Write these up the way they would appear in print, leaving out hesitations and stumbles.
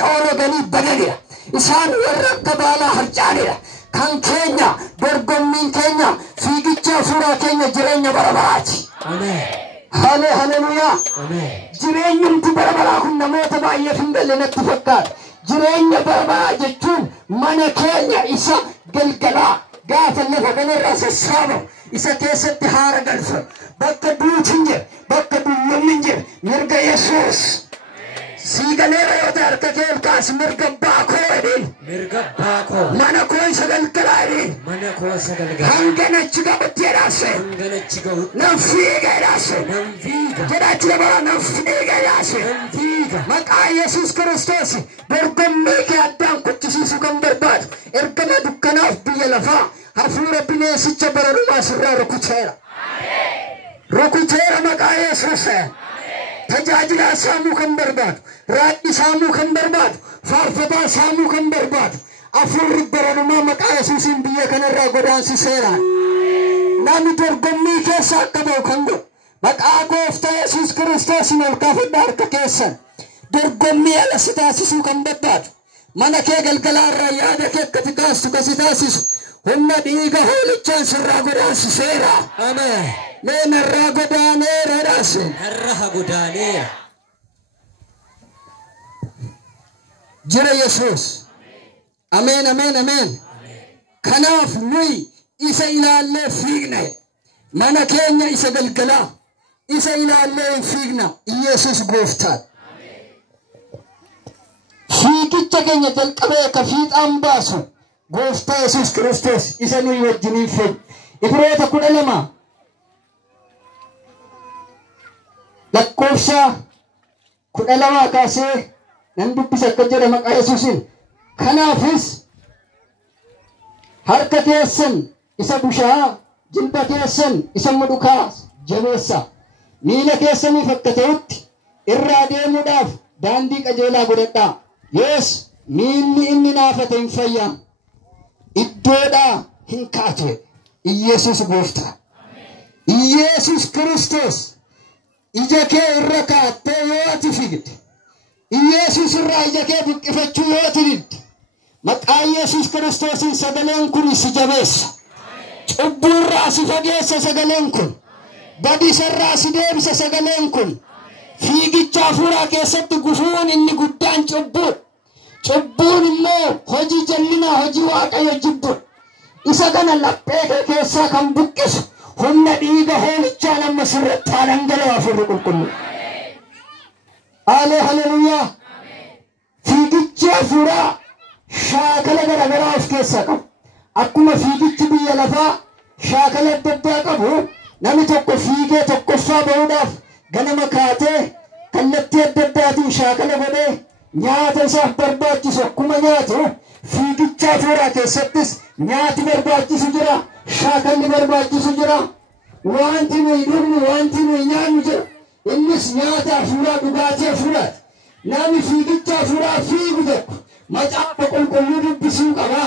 Orogani Banadia, Isan Rakabala Harjania, Kan Kenya, Bergomin Kenya, Figicha Fura Kenya, Jirena Barabati. Amen. Hallelujah. Amen. Jirenium to Barabara, Namota by Yefimbelet to Fakar. Jirena Barabara Jitun, Mana Kenya, Isa, Gelgala, Gata Never as a Sabo, Isa Kesa Tihara Galfa, Baka Butinger, Baka Buluminger, Mirga Jesus. Sigalera yotar kakel kas mirga bako edin mirga bako mana koi sagal kalari mana koi sagal kalari hangana chiga batterase hangana chiga nafiga rase nafiga jada chiga bara nafiga rase nafiga maka Yesus Kristus bergemme ke adam kuchisi sukam berbat erkama dukkana biya lafa hafura bine sicha baruma sirra rukuchera maka Yesus Tajajila Samu Kamberbad, Rati Samu Kamberbad, Farfaba Samu Kamberbad, Afur Baranuma Makasus in Biakana Godan Sisera. Namitor Gomika Sakabo Kango, but Ago of Jesus Christus in El Kafadar Kakesan. Der Gomia Sitasis Kamberbad, Manakegal Galara Yada Katikas to Casitasis, Huna Diga Holy Chance Ragodan Sisera. Amen. Mena ragodane rarasu. Ragodane. Jira Yesus. Amen, amen, amen. Kanaf nui isa ilalle figna. Mana Kenya isa galgala. Isa ilalle figna. Yesus gofta. Figicha Kenya dalkabe kafit ambasu. Gofta Yesus Kristus isa nui wajjini fig. Ibrota kudalama. Lakkoofsa kudha lama kaasee nan dubbisa akka jedha maqaa Yesuusin. Kanaafis harka keessan isa bushaa, jilba keessan isa mudhukaa jabeessa. Miila keessaniif akka ta'utti irraa deemuudhaaf daandii qajeelaa godhadhaa. Yees miilli inni naafate hin fayyaa. Iddoodhaa hin kaatu. Iyeesus gooftaa. Iyeesus Kristos. Ijake irrakaate yoo ati figde Yesus irraa ijake buqqifachuu yoo tidde maqaa Yesus Kiristoosin sagaleen kun si jabeessa cubbuu irraa si fageessa sagaleen kun badiisa irraa si deebisa sagaleen kun fiigicha hafuuraa keessatti gufuun inni guddaan cubbuun immoo hojii jallinaa hojii Waaqayyo jibbu isa kana laphee keessaa kan buqqisu Humna diiga hoolichaa nama sirratti dhangala'aa furri qulqullu. Hallelujah. Fiigichi hafuuraa shaakala garaagaraa of keessaa qabu. Akkuma fiigichi biyya lafaa shaakala adda addaa qabu namni tokko fiigee tokkoffaa bahuudhaaf ganama kaatee kallattii adda addaatiin shaakala godhee nyaata isaaf barbaachisu akkuma nyaatu fiigicha hafuuraa keessattis nyaati barbaachisu jira. Shakalli barbaachisu jira. Wanti nuyi dhugnu wanti nuyi nyaannu jira. Innis nyaata hafuuraa dhugaatii hafuuraati. Namni fiigicha hafuuraa fiigu tokko macaafa qulqulluu dubbisuu qaba.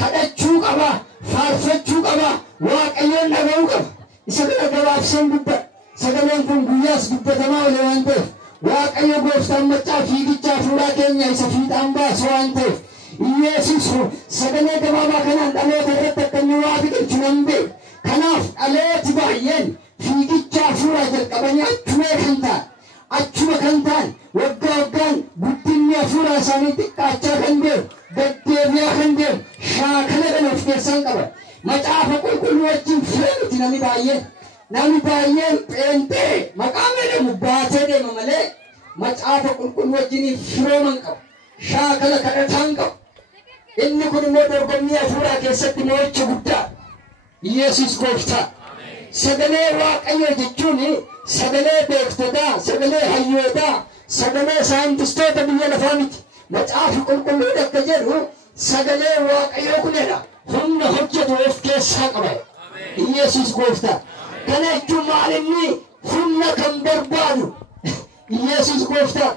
Kadhachuu qaba. Faarfachuu qaba. Waaqayyoon dhaga'uu qaba. Isa kana gabaabseen dubbadha. Sagaleen kun guyyaas dubbatamaa oole waan ta'eef Waaqayyo gooftaan macaa fiigicha hafuuraa keenya isa fiixaan baasu waan ta'eef Yesus sagalee gabaabaa kanaan dhaloota irratti akka inni waa biqilchu nan beeku. Kanaaf dhalooti baay'een fiigicha hafuuraa jalqabanii achuma kan ta'an waggaa waggaan guddinni hafuuraa isaanii xiqqaachaa kan deemu deddeebi'aa kan deemu shaakala kana of keessaan qaban. Macaafa qulqulluu wajjin fireemiti namni baay'een pheenxee maqaan jedhamu baatee deema malee macaafa qulqulluu wajjin firooman qabu. Shaakala kadhataan qabu. Inni kun immoo dorgommii hafuuraa keessatti mo'icha guddaa. Yesus gooftaa. Sagalee Waaqayyoo jechuun sagalee beektotaa, sagalee hayyootaa, sagalee saayintistoota biyya lafaa miti. Macaafi qulqulluun akka jedhu sagalee Waaqayyoo kunedha. Humna hojjetu of keessaa qaba. Yesus gooftaa. Kana jechuun maal inni humna kan barbaadu. Yesus gooftaa.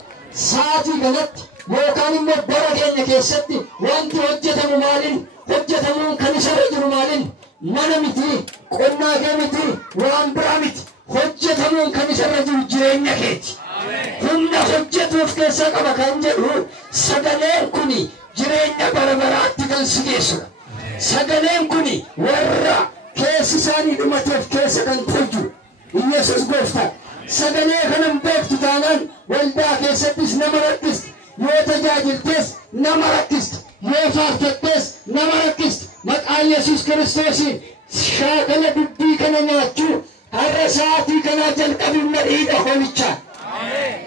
Sa'aatii kanatti yookaan immoo bara keenya keessatti wanti hojjetamu maaliin hojjetamuun kan isarra jiru maaliin mana miti qonnaa kee miti waan biraa miti hojjetamuun kan isarra jiru jireenya keeti. humna hojjetuuf keessa qaba kan jedhu sagaleen kuni jireenya bara baraatti kan si geessudha. Sagaleen kuni warra keessi isaanii dhumateef keessa kan tolchu Yesuus gooftaa. Sagalee kanan beektu taanaan waldaa keessattis nama rakkisti. Yoo tajaajiltes nama rakkisti. Yoo faarfattes nama rakkisti. Maqaan Yesuus Kiristoosiin shaakala dubbii kana nyaachuu har'a sa'aatii kanaa jalqabin madhiidha hoolichaa.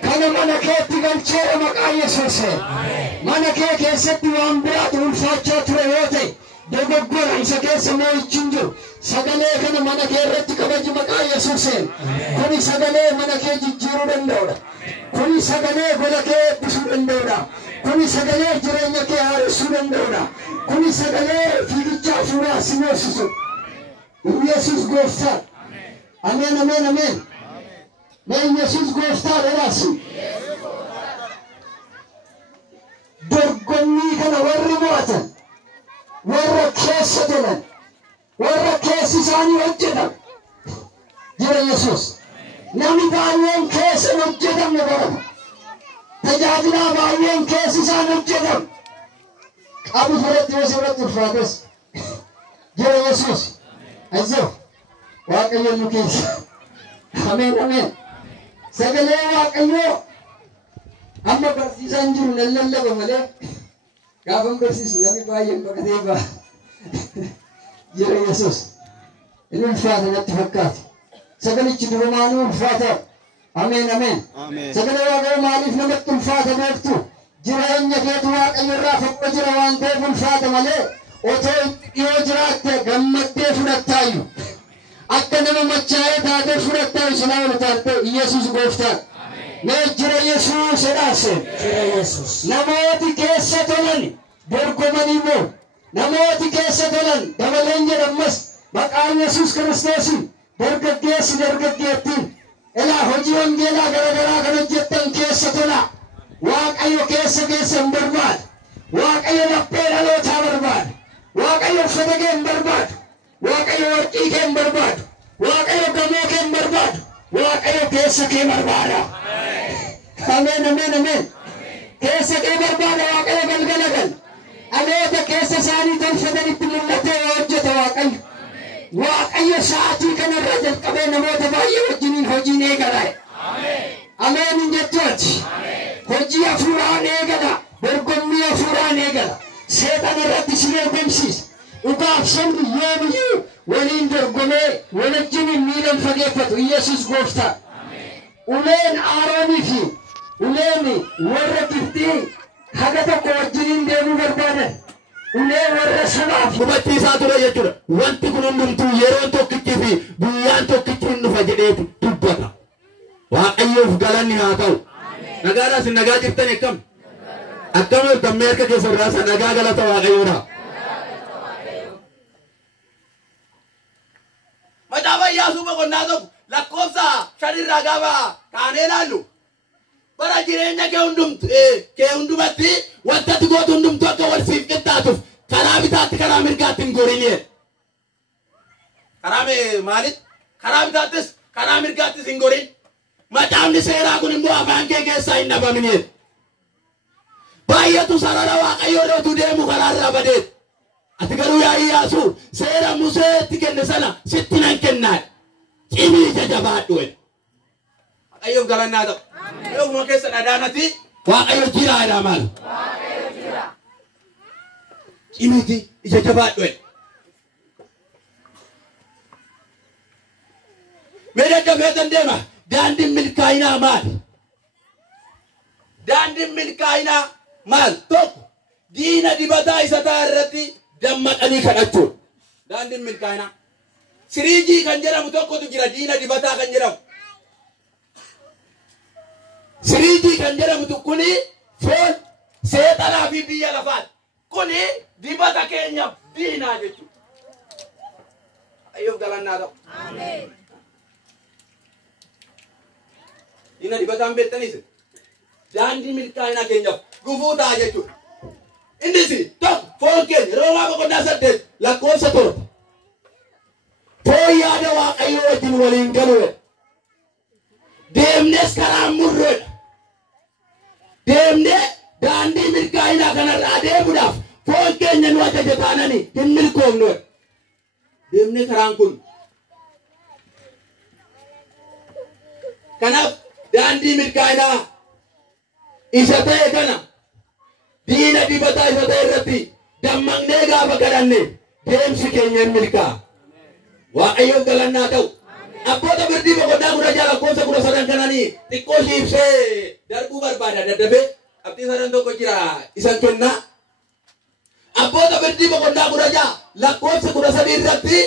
Kana mana keetti galcheera maqaan Yesuuseen. Mana kee keessatti waan biraatu ulfaachaa ture yoo ta'e dogoggora isa keessa moo'ichi hin jiru. Sagalee kana mana kee irratti kabaji maqaan Yesuuseen. Kuni sagalee mana kee jijjiiruu danda'udha. Kuni sagalee gola kee eebbisuu danda'udha. Kuni sagalee jireenya kee haaressuu danda'udha. Kuni sagalee fiigicha hafuuraa si moosisu. Yesuus gooftaa. Ameen ameen ameen. Mee Yesuus gooftaa dheeraasi. Dorgommii kana warri mo'atan warra keessa tolan warra keessi isaanii hojjetan jira Yesuus. Namni baay'een keessa hin hojjetamne barata. Tajaajilaa baay'een keessi isaan hojjetan. Qabu fudhatti yoo sirratti ulfaates jira Yesuus. Aizoo Waaqayyoon nu keessa. Ameen ameen. Sagalee Waaqayyoo amma barsiisaan jiru nan lallaba malee gaafan barsiisu namni baay'een baqatee ba'a. Jira Yesuus. Inni ulfaata natti fakkaata. Sagalichi durumaanuu ulfaata. Ameen ameen. Sagalee Waaqayyoo maaliif namatti ulfaata beektu? Jireenya keetu Waaqayyo irraa fagoo jira waan ta'eef ulfaata malee otoo dhiyoo jiraatte gammaddee fudhattaayu. Akka nama machaa'ee taatee fudhattaayu silaa ol taate Yesuus gooftaan. Mee jira Yesuus jedhaase. Namooti keessa tolan dorgomanii moo namooti keessa tolan dabaleen jedhamas maqaan Yesuus Kiristoosiin dargaggeessi dargaggeettiin elaa hojii wangeelaa garagaraa kan hojjettan keessa tola. Waaqayyo keessa hin barbaadu. Waaqayyo laphee dhalootaa barbaada. Waaqayyo uffata kee hin barbaadu. Waaqayyo warqii kee hin barbaadu. Waaqayyo gamoo kee hin barbaadu. Waaqayyo keessa kee barbaada. Ameen ameen ameen. Keessa kee barbaada Waaqayyo galgala gal. Dhaloota keessa isaanii tolfatanitti mul'atee hojjeta Waaqayyo. Waaqayyo sa'aatii kanarra jalqabee namoota baay'ee wajjiniin hojiin eegala. Ameen hin jettooti. Hojii hafuuraan eegala. Dorgommii hafuuraan eegala. Seexana irratti si dorgomsiisa. Dhugaaf sabni yoomiyyuu waliin dorgomee walajjiniin miilan fageeffatu Yesuus gooftaa. Uleen Aaroonii fi uleen warra Gibxii haga tokko wajjiniin deemuu barbaadan. Uleen warra sabaaf hubachiisaa ture jechuudha. Wanti kun hundumtuu yeroon tokkichi fi guyyaan tokkichi hin dhufa jedheetu dubbata. Waaqayyoof galanni haa ta'u. Nagaadhaas nagaa jirtan akkam? Akkam oltammee harka keessa irraasa nagaa galata Waaqayyoodha. Macaafa Iyyaasuu boqonnaa tokko lakkoofsa 5 irraa gaafa kaanee ilaallu bara jireenya kee hundumatti wanta ati gootu hundumtuu akka wal siif qixxaatuuf karaa bitaatti karaa mirgaatti hin gorinee. Karaa maalitti? Karaa bitaattis karaa mirgaattis hin gorin. Macaafni seeraa kun immoo afaan kee keessaa hin dhabamne. Baay'eetu sarara Waaqayyoo irratti deemu karaarraa badeet. Ati garuu yaa Iyyaasuu seera Museetti kenne sana sitti nan kennaa. Cimii jajabaadhu. Waaqayyoof galannaa ta'u. Yooma keessa dhadhaanati Waaqayyo jiraadha maal? Waaqayyo jira. Cimiiti ija jabaadhu. Mee dadhabee deema. Daandiin milkaa'inaa maal? Daandiin milkaa'inaa maal? Tokko diina dibataa isa ta'a irratti dammaqanii kadhachuudha. Daandiin milkaa'inaa. Siriijii kan jedhamu tokkotu jira diina dibataa kan jedhamu. Siriijii kan jedhamu kuni foon seexanaa fi biyya lafaati. Kuni dibata keenyaaf diinaa jechuudha. Ayyoof galannaa ta'u. Ameen. Diina dibataan beektanis daandii milkaa'inaa keenyaaf gufuu ta'a jechuudha. Innis tokko foon keenya Roomaa boqonnaa 8 lakkoofsa 7. Foon yaada Waaqayyoo wajjin waliin galu. deemnes karaa murreedha. Deemnee daandii milkaa'inaa kanarraa deemuudhaaf foon keenya nu ajaja taananii hin milkoomne. Deemnee karaan kun. Kanaaf daandii milkaa'inaa isa ta'e kana diina dibataa isa ta'e irratti dammaqnee gaafa kadhanne deemsi keenya hin milkaa'a. Waaqayyoof galannaa ta'u. Abboota birdii boqonnaa 16 lakkoofsa 13 kananii xiqqoo ibsee darbuu barbaada daddafee qabxii sadan tokko jira isan kennaa. Abboota birdii boqonnaa 16 lakkoofsa 13 irratti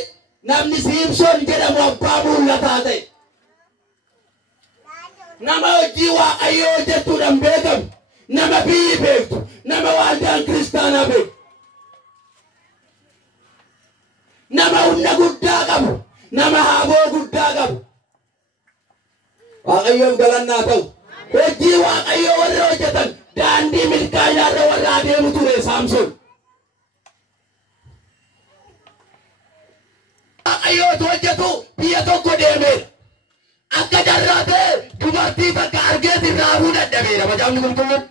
namni Siimsoon jedhamu abbaa mul'ataa ta'e. Nama hojii Waaqayyoo hojjechuudhaan beekamu, nama biyyi beektu, nama waldaan kiristaanaa beektu, nama humna guddaa qabu, nama haboo guddaa qabu. Waaqayyoof galannaa ta'u. Hojii Waaqayyoo warra hojjetan daandii milkaa'inaarra warra adeemu ture Saamsoon. Waaqayyootu hojjetu biyya tokko deemeera. Akka carraa ta'e dubartii takka argeetiin raafuu dadhabeera. Macaafni qulqulluun.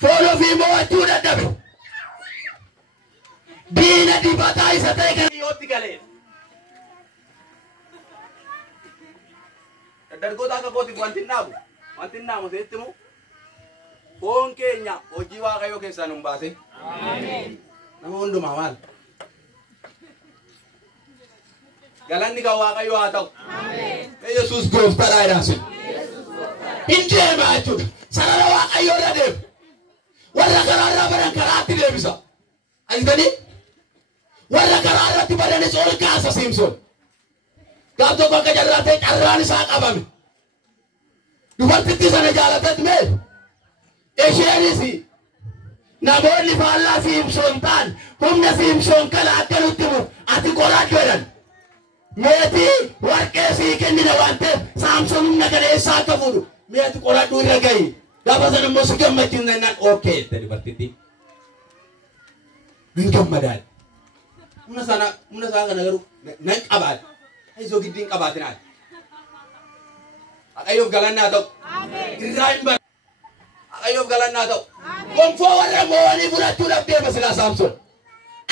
Foon ofii mo'achuu dadhabe. Diina dibataa isa ta'e kan dhiyootti galeera. Dargaggoota akka kootiif wanti hin dhaabu. Wanti hin dhaabu seetti moo foon keenya hojii Waaqayyoo keessaa nun baase. Nama hundumaa maal? Galanni kan Waaqayyoo haa ta'u. Yesuus gooftaadha jedhaasi. Hin deemaa jechuudha. Sarara Waaqayyoo irra deemu. Warra karaa irraa badan karaatti deebisa. Ajitanii? Warra karaa irratti badanis ol kaasa Siimsoon. Gaaf tokko akka carraa ta'e carraan isaa qabame. Dubartittii sana jaalatat mee? Isheenis namoonni faallaa Siimsoon ta'an humna Siimsoon kana akka nutti himu ati qoraadhu jedhan. Meetii warqee sii kennina waan ta'eef Saamsoon humna kana eessaa akka fuudhu meeti qoraadhu irra gahi. Gaafa sana immoo si gammachiisna jennaan ookee jette dubartittii. Min gammadaan. Humna isaa kana garuu nan qabaate. Haizoo giddiin qabaatinaan. Waaqayyoof galannaa ta'u. Irraa hin bara. Waaqayyoof galannaa ta'u. Gonfoo warra mo'anii fudhachuudhaaf deema silaa Saamsoon.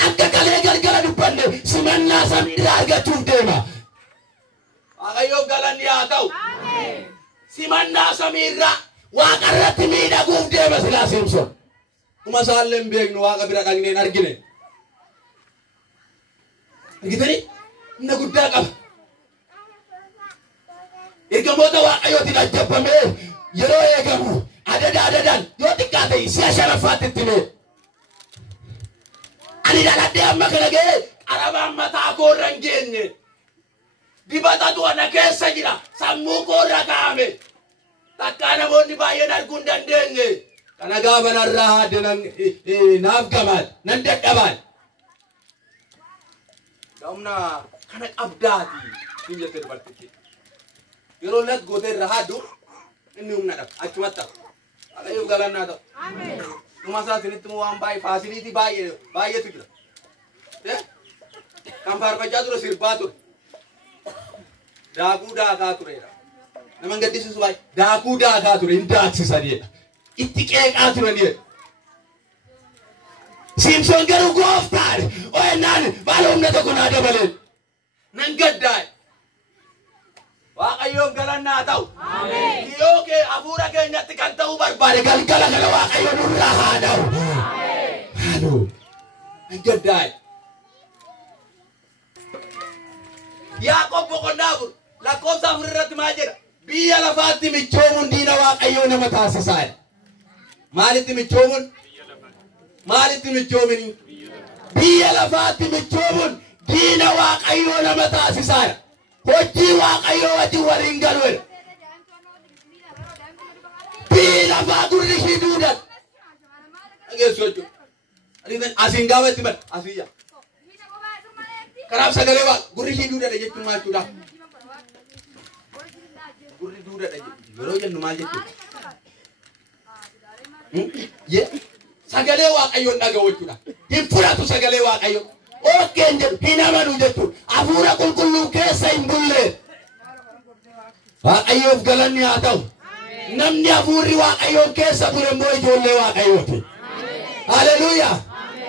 Akka kalee galgala dubbanne simannaa samiirraa argachuuf deema. Waaqayyoof galanni haa ta'u. Simannaa samiirraa Waaqa irratti miidhaguuf deema silaa Siimsoon. Uma isaallee hin beeknu Waaqa bira dhaqneen argine. Argitanii? Humna guddaa qaba. Ergamoota Waaqayyootiin ajjabamee yeroo eegamu adadaan yoo xiqqaa ta'e si'a shanaffaatti itti mee. Ani dhaladhee amma kana ga'ee qarabaan mataa koo irra hin geenye. Dibatatu ana keessa jira. Sammuu koo irra kaa'ame. Takkaa namoonni baay'een arguu hin dandeenye. Kana gaafa narraa haadde naaf gamaan nan dadhabaan. Humna kana qabdaati hin jette dubartittii. Yeroo lat gootee irra haaddu inni humna dhaba achumatti ta'a. Waaqayyoof galannaa ta'u. Dhuma isaatinitti immoo waan baay'ee faasiliitii baay'eetu jira. Kan faarfachaa ture sirbaa ture. Daakuu daakaa turedha. Nama gaddisiisu baay'ee daakuu daakaa ture hin daaksisanidha. Itti qeeqaa turanidha. Siimsoon garuu gooftaan ooyennaan baala humna tokko naa dabaleen. Nan gaddaa'e. Waaqayyoof galannaa ta'u. Dhiyoo kee hafuura keenyatti kan ta'uu barbaade galgala kana Waaqayyo nurraa haa dha'u. Haaloo. Nan gaddaa'e. Yaaqoob boqonnaa 4 lakkoofsa 4 irratti maal jedha? Biyya lafaatti michoomuun diina Waaqayyoo nama taasisaadha. Maalitti michoomuun? Maalitti michoomini? Biyya lafaatti michoomuun diina Waaqayyoo nama taasisaadha. Hojii Waaqayyoo wajjin waliin galuudha. Biyyi lafaa gurri ishii duudan. Dhageessoo jechuudha. Asiin gaafa itti bada asiyya. Kanaaf sagalee Waaqa gurri ishii duudadha jechuun maal jechuudha? Gurri duudadha jechuudha. Yeroo jennu maal jechuudha? Sagalee Waaqayyoon dhaga'u jechuudha. Hin fudhatu sagalee Waaqayyoo. okkeen jedhu hin amanu jechuudha. Hafuura qulqulluu keessa hin bulle. Waaqayyoof galanni haa ta'u. Namni hafuurri Waaqayyoon keessa bule immoo ijoollee Waaqayyooti. Haleluuyaa.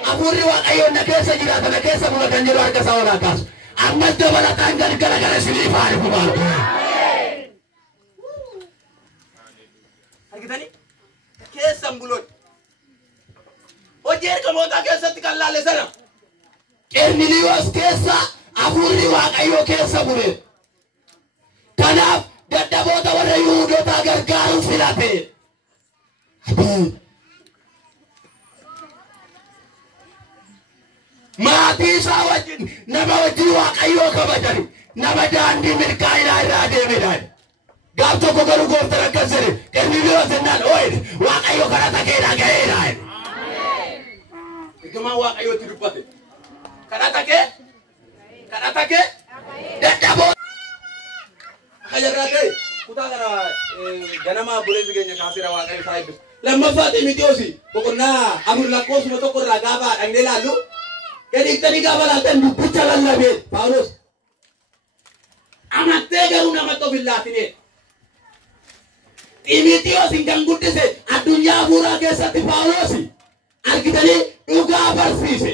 Hafuurri Waaqayyoon na keessa jiraata na keessa bula kan jedhu harka isaa olaa kaasu. Ammas dabalataan gargara gara sinii faari kumaal. Argitanii? Keessan buloon. Hojii ergamootaa keessatti kan laalle sana. Qerniiliyoos keessa hafuurri Waaqayyoo keessa bule. Kanaaf dadhaboota warra Yihuudootaa gargaaruuf filate. Maatii isaa wajjin nama wajjin Waaqayyoo kabajani. Nama daandii milkaa'inaa irraa deemedhaan. Gaaf tokko garuu gooftaan akkas jedhe Qerniiliyoos jennaan ooyidhi Waaqayyo kadhata keedhaa ga'eedhaan. Egamaan Waaqayyootti dubbate. Kadhata kee dadhaboo. Kajarraa ta'e kutaa kana ganama buleessi keenya kaasira Waaqayyo isaa eebbisu. Lammaffaa Xiimotewoosi boqonnaa afur lakkoofsuma tokko irraa gaafa dhaqnee laallu gadiittanii gaafa laaltan dubbicha lallabee Phaawulos amattee garuu namatti of hin laafine. Xiimotewoosin kan guddise addunyaa hafuuraa keessatti Phaawulosi argitanii dhugaa barsiise.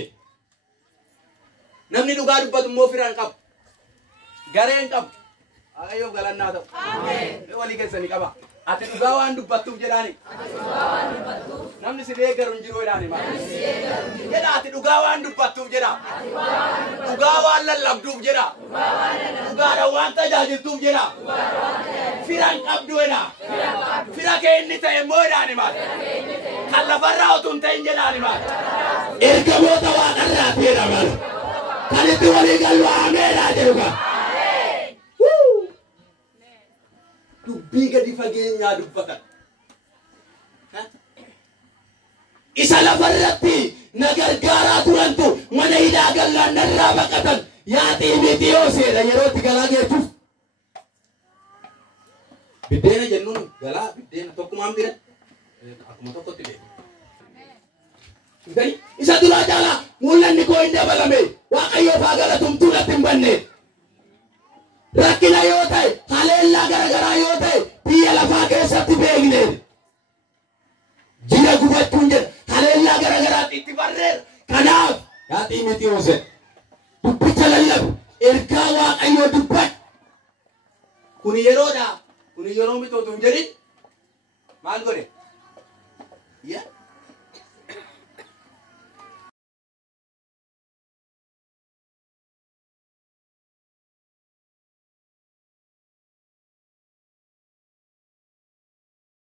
Namni dhugaa dubbatu immoo firaan qabu. Gareen qabu. Waaqayyoof galannaa ta'u. Ameen. Walii keessanii qaba. Ati dhugaa waan dubbattuuf jedhaani. Namni si deeggaru hin jiru jedhaani maal? Jedha ati dhugaa waan dubbattuuf jedha. Dhugaa waan lallabduuf jedha. Dhugaadhaan waan tajaajiltuuf jedha. Firaan qabdu jedha. Fira kee inni ta'e immoo jedhaani maal? Kan lafarraa utuu hin ta'in jedhaani maal? Ergamoota waaqarraa ta'edha maal? Kan itti walii galu aameedhaa jedhuga. Dubbii gadi fageenyaa dubbatan. Isa lafarratti na gargaaraa turantu mana hidhaa gallaan narraa baqatan. Yaa Xiimotewooseedha yeroo itti galaa geessuuf. Biddeena jennuun galaa biddeena tokkumaan bira akkuma tokkotti beeku. Isa duraa jaalaa mul'anni koo hin dabalame Waaqayyoof haa galatumtuu natti hin banne. Rakkina yoo ta'e haleellaa garagaraa yoo ta'e biyya lafaa keessatti beekne. Jira gubachuun jedha haleellaa garagaraatti itti barreera. Kanaaf yaa Xiimotewoosi dubbicha lallabu ergaa Waaqayyoo dubbadhu. Kun yeroodha. Kun yeroo mitootu hin jedhin maal godhe?